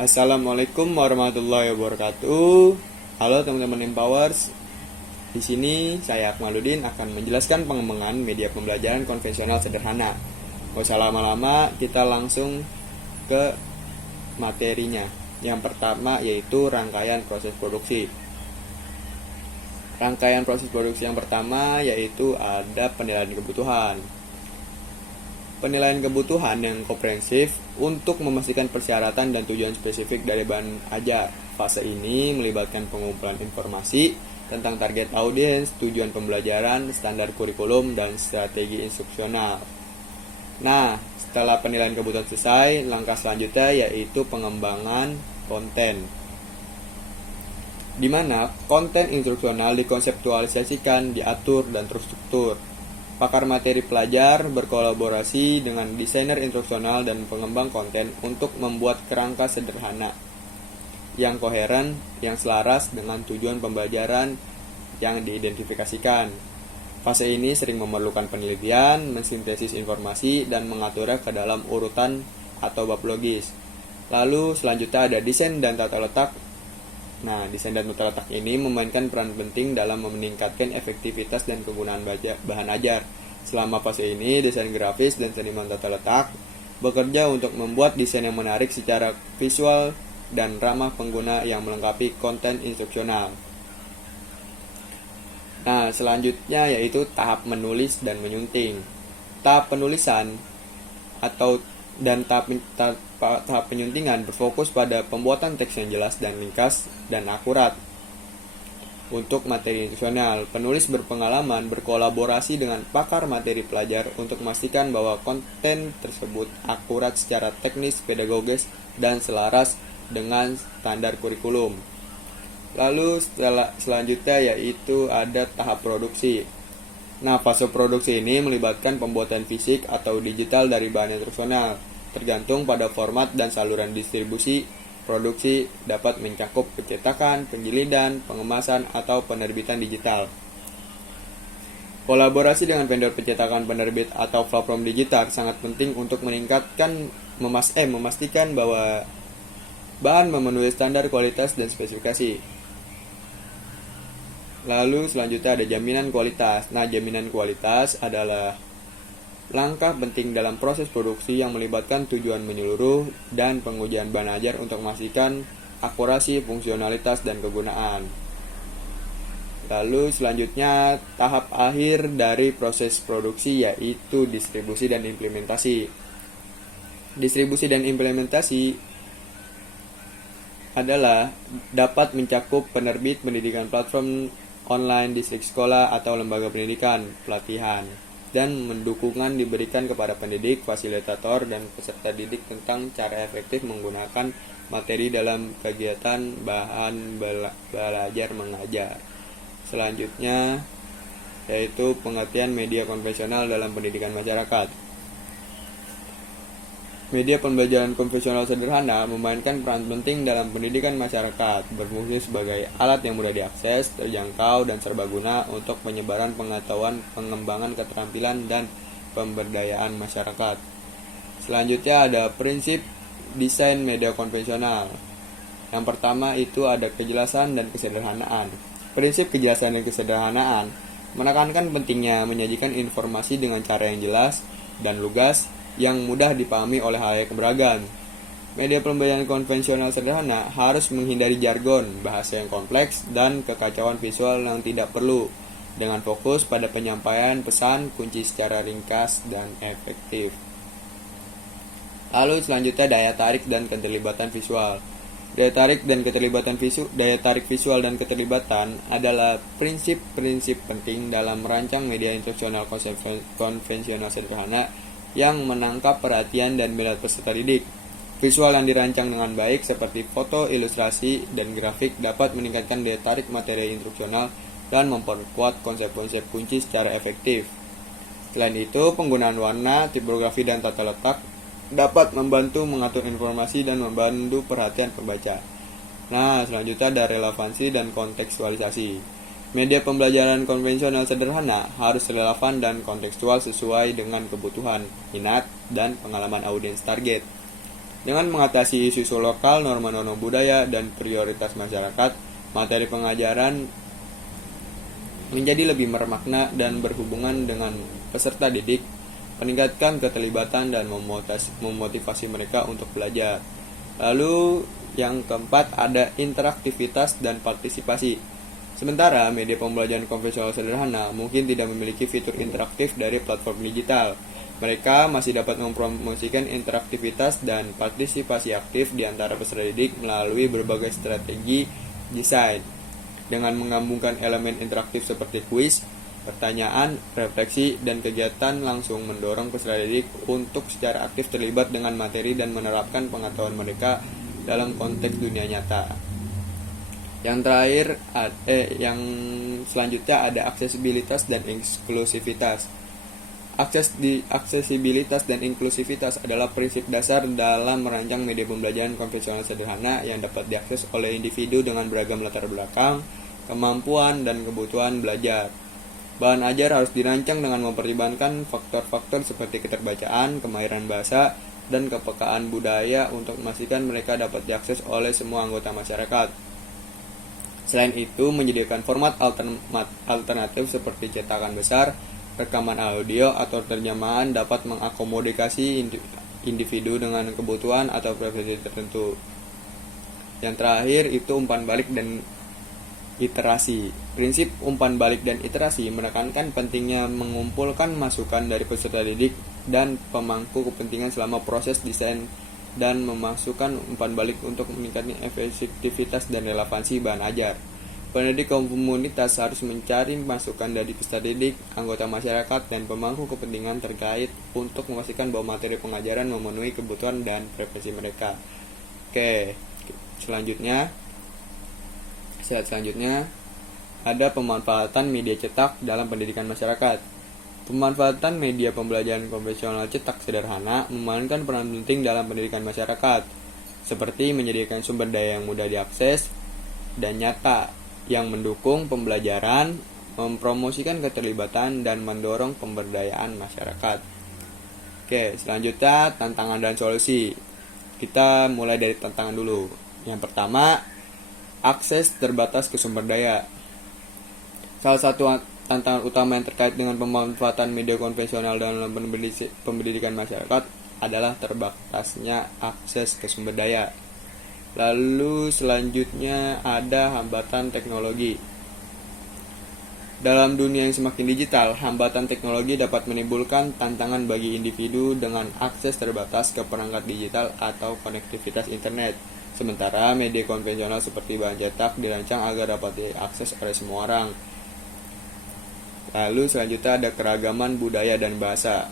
Assalamualaikum warahmatullahi wabarakatuh. Halo teman-teman Empowers. Di sini saya Akmaluddin akan menjelaskan pengembangan media pembelajaran konvensional sederhana. Gak usah lama-lama, kita langsung ke materinya. Yang pertama yaitu rangkaian proses produksi. Rangkaian proses produksi yang pertama yaitu ada penilaian kebutuhan. Penilaian kebutuhan yang komprehensif untuk memastikan persyaratan dan tujuan spesifik dari bahan ajar. Fase ini melibatkan pengumpulan informasi tentang target audiens, tujuan pembelajaran, standar kurikulum, dan strategi instruksional. Nah, setelah penilaian kebutuhan selesai, langkah selanjutnya yaitu pengembangan konten, di mana konten instruksional dikonseptualisasikan, diatur, dan terstruktur. Pakar materi pelajar berkolaborasi dengan desainer instruksional dan pengembang konten untuk membuat kerangka sederhana yang koheren, yang selaras dengan tujuan pembelajaran yang diidentifikasikan. Fase ini sering memerlukan penelitian, mensintesis informasi, dan mengaturnya ke dalam urutan atau bab logis. Lalu selanjutnya ada desain dan tata letak. Nah, desain dan tata letak ini memainkan peran penting dalam meningkatkan efektivitas dan kegunaan bahan ajar. Selama fase ini, desain grafis dan seniman tata letak bekerja untuk membuat desain yang menarik secara visual dan ramah pengguna yang melengkapi konten instruksional. Nah, selanjutnya yaitu tahap menulis dan menyunting. Tahap penulisan tahap penyuntingan berfokus pada pembuatan teks yang jelas dan ringkas dan akurat. Untuk materi instruksional, penulis berpengalaman berkolaborasi dengan pakar materi pelajar untuk memastikan bahwa konten tersebut akurat secara teknis, pedagogis, dan selaras dengan standar kurikulum. Lalu selanjutnya yaitu ada tahap produksi. Nah, fase produksi ini melibatkan pembuatan fisik atau digital dari bahan instruksional. Tergantung pada format dan saluran distribusi, produksi dapat mencakup pencetakan, penjilidan, pengemasan, atau penerbitan digital. Kolaborasi dengan vendor pencetakan, penerbit, atau platform digital sangat penting untuk memastikan bahwa bahan memenuhi standar kualitas dan spesifikasi. Lalu selanjutnya ada jaminan kualitas. Nah, jaminan kualitas adalah langkah penting dalam proses produksi yang melibatkan tujuan menyeluruh dan pengujian bahan ajar untuk memastikan akurasi, fungsionalitas, dan kegunaan. Lalu selanjutnya tahap akhir dari proses produksi yaitu distribusi dan implementasi. Distribusi dan implementasi adalah dapat mencakup penerbit, pendidikan platform online, distrik sekolah, atau lembaga pendidikan, pelatihan, dan mendukungan diberikan kepada pendidik, fasilitator, dan peserta didik tentang cara efektif menggunakan materi dalam kegiatan bahan belajar mengajar. Selanjutnya yaitu pengertian media konvensional dalam pendidikan masyarakat. Media pembelajaran konvensional sederhana memainkan peran penting dalam pendidikan masyarakat, berfungsi sebagai alat yang mudah diakses, terjangkau, dan serbaguna untuk penyebaran pengetahuan, pengembangan keterampilan, dan pemberdayaan masyarakat. Selanjutnya ada prinsip desain media konvensional. Yang pertama itu ada kejelasan dan kesederhanaan. Prinsip kejelasan dan kesederhanaan menekankan pentingnya menyajikan informasi dengan cara yang jelas dan lugas, yang mudah dipahami oleh halayak beragam. Media pembelajaran konvensional sederhana harus menghindari jargon, bahasa yang kompleks, dan kekacauan visual yang tidak perlu, dengan fokus pada penyampaian pesan kunci secara ringkas dan efektif. Lalu selanjutnya daya tarik dan keterlibatan visual. Daya tarik visual dan keterlibatan adalah prinsip-prinsip penting dalam merancang media instruksional konvensional sederhana yang menangkap perhatian dan minat peserta didik. Visual yang dirancang dengan baik seperti foto, ilustrasi, dan grafik dapat meningkatkan daya tarik materi instruksional dan memperkuat konsep-konsep kunci secara efektif. Selain itu, penggunaan warna, tipografi, dan tata letak dapat membantu mengatur informasi dan membantu perhatian pembaca. Nah, selanjutnya ada relevansi dan kontekstualisasi. Media pembelajaran konvensional sederhana harus relevan dan kontekstual sesuai dengan kebutuhan, minat, dan pengalaman audiens target. Dengan mengatasi isu lokal, norma-norma budaya, dan prioritas masyarakat, materi pengajaran menjadi lebih bermakna dan berhubungan dengan peserta didik, meningkatkan keterlibatan dan memotivasi mereka untuk belajar. Lalu yang keempat ada interaktivitas dan partisipasi. Sementara media pembelajaran konvensional sederhana mungkin tidak memiliki fitur interaktif dari platform digital, mereka masih dapat mempromosikan interaktivitas dan partisipasi aktif di antara peserta didik melalui berbagai strategi desain. Dengan menggabungkan elemen interaktif seperti kuis, pertanyaan, refleksi, dan kegiatan langsung mendorong peserta didik untuk secara aktif terlibat dengan materi dan menerapkan pengetahuan mereka dalam konteks dunia nyata. Yang terakhir, yang selanjutnya ada aksesibilitas dan inklusivitas. Aksesibilitas dan inklusivitas adalah prinsip dasar dalam merancang media pembelajaran konvensional sederhana yang dapat diakses oleh individu dengan beragam latar belakang, kemampuan, dan kebutuhan belajar. Bahan ajar harus dirancang dengan mempertimbangkan faktor-faktor seperti keterbacaan, kemahiran bahasa, dan kepekaan budaya untuk memastikan mereka dapat diakses oleh semua anggota masyarakat. Selain itu, menyediakan format alternatif seperti cetakan besar, rekaman audio, atau terjemahan dapat mengakomodasi individu dengan kebutuhan atau preferensi tertentu. Yang terakhir itu umpan balik dan iterasi. Prinsip umpan balik dan iterasi menekankan pentingnya mengumpulkan masukan dari peserta didik dan pemangku kepentingan selama proses desain dan memasukkan umpan balik untuk meningkatkan efektivitas dan relevansi bahan ajar. Pendidik komunitas harus mencari masukan dari peserta didik, anggota masyarakat, dan pemangku kepentingan terkait untuk memastikan bahwa materi pengajaran memenuhi kebutuhan dan preferensi mereka. Oke, slide selanjutnya ada pemanfaatan media cetak dalam pendidikan masyarakat. Pemanfaatan media pembelajaran konvensional cetak sederhana memainkan peran penting dalam pendidikan masyarakat, seperti menyediakan sumber daya yang mudah diakses dan nyata, yang mendukung pembelajaran, mempromosikan keterlibatan, dan mendorong pemberdayaan masyarakat. Oke, selanjutnya tantangan dan solusi. Kita mulai dari tantangan dulu. Yang pertama, akses terbatas ke sumber daya. Salah satu tantangan utama yang terkait dengan pemanfaatan media konvensional dalam pendidikan masyarakat adalah terbatasnya akses ke sumber daya. Lalu selanjutnya ada hambatan teknologi. Dalam dunia yang semakin digital, hambatan teknologi dapat menimbulkan tantangan bagi individu dengan akses terbatas ke perangkat digital atau konektivitas internet. Sementara media konvensional seperti bahan cetak dirancang agar dapat diakses oleh semua orang. Lalu selanjutnya ada keragaman budaya dan bahasa.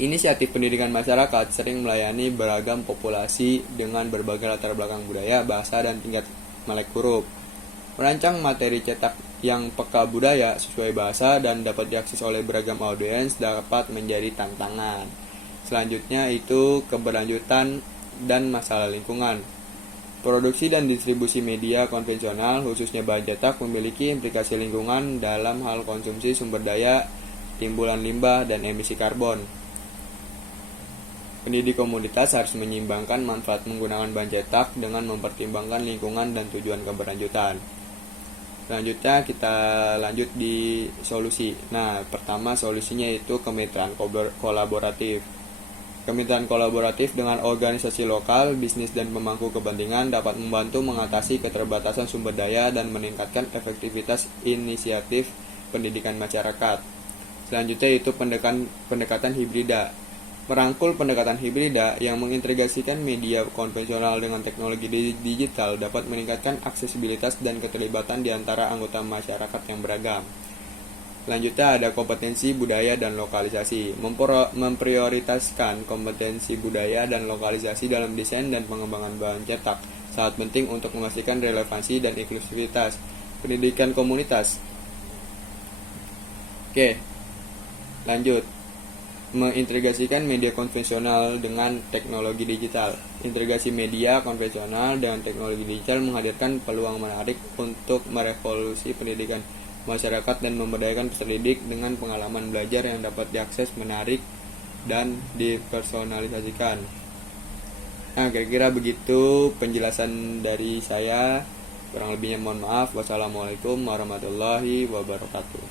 Inisiatif pendidikan masyarakat sering melayani beragam populasi dengan berbagai latar belakang budaya, bahasa, dan tingkat melek huruf. Merancang materi cetak yang peka budaya sesuai bahasa dan dapat diakses oleh beragam audiens dapat menjadi tantangan. Selanjutnya itu keberlanjutan dan masalah lingkungan. Produksi dan distribusi media konvensional, khususnya bahan cetak, memiliki implikasi lingkungan dalam hal konsumsi sumber daya, timbulan limbah, dan emisi karbon. Pendidik komunitas harus menyeimbangkan manfaat menggunakan bahan cetak dengan mempertimbangkan lingkungan dan tujuan keberlanjutan. Selanjutnya kita lanjut di solusi. Nah, pertama solusinya itu kemitraan kolaboratif. Kemitraan kolaboratif dengan organisasi lokal, bisnis, dan pemangku kepentingan dapat membantu mengatasi keterbatasan sumber daya dan meningkatkan efektivitas inisiatif pendidikan masyarakat. Selanjutnya itu pendekatan hibrida. Merangkul pendekatan hibrida yang mengintegrasikan media konvensional dengan teknologi digital dapat meningkatkan aksesibilitas dan keterlibatan di antara anggota masyarakat yang beragam. Selanjutnya ada kompetensi budaya dan lokalisasi. Memprioritaskan kompetensi budaya dan lokalisasi dalam desain dan pengembangan bahan cetak sangat penting untuk memastikan relevansi dan inklusivitas pendidikan komunitas. Oke, lanjut. Mengintegrasikan media konvensional dengan teknologi digital. Integrasi media konvensional dengan teknologi digital menghadirkan peluang menarik untuk merevolusi pendidikan masyarakat dan memberdayakan peserta didik dengan pengalaman belajar yang dapat diakses, menarik, dan dipersonalisasikan. Nah, kira-kira begitu penjelasan dari saya. Kurang lebihnya mohon maaf. Wassalamualaikum warahmatullahi wabarakatuh.